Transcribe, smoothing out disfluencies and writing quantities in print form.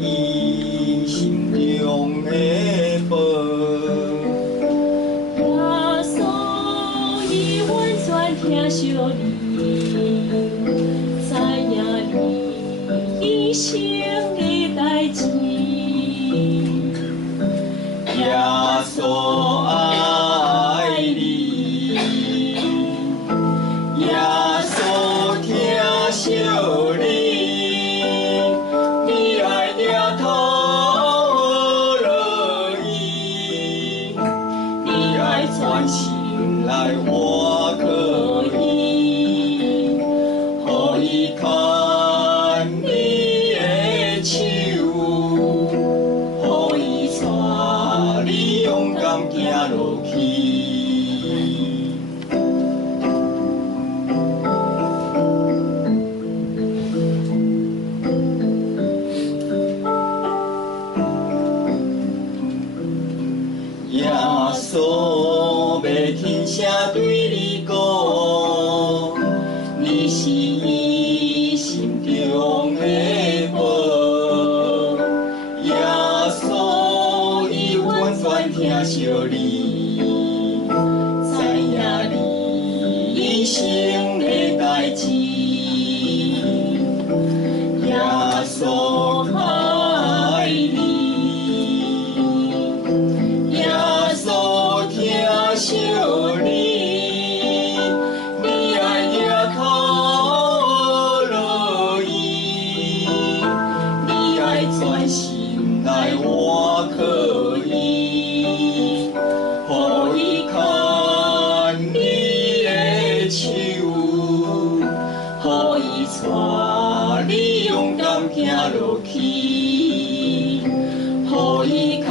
你心中的宝。耶稣已完全听惜你，知影你一生的代志。耶稣爱你，耶稣疼惜你，你爱掠头落伊，你爱专心来我可以，予伊牵你的手，予伊带你勇敢行落去。耶稣要轻声对你讲，你是伊心中的宝。耶稣已完全疼惜你，知影你一生的代志。耶稣爱你。耶稣疼惜你，你爱掠头落伊，你爱专心来我可以，予伊牵你的手，予伊带你勇敢行落去，予伊牵。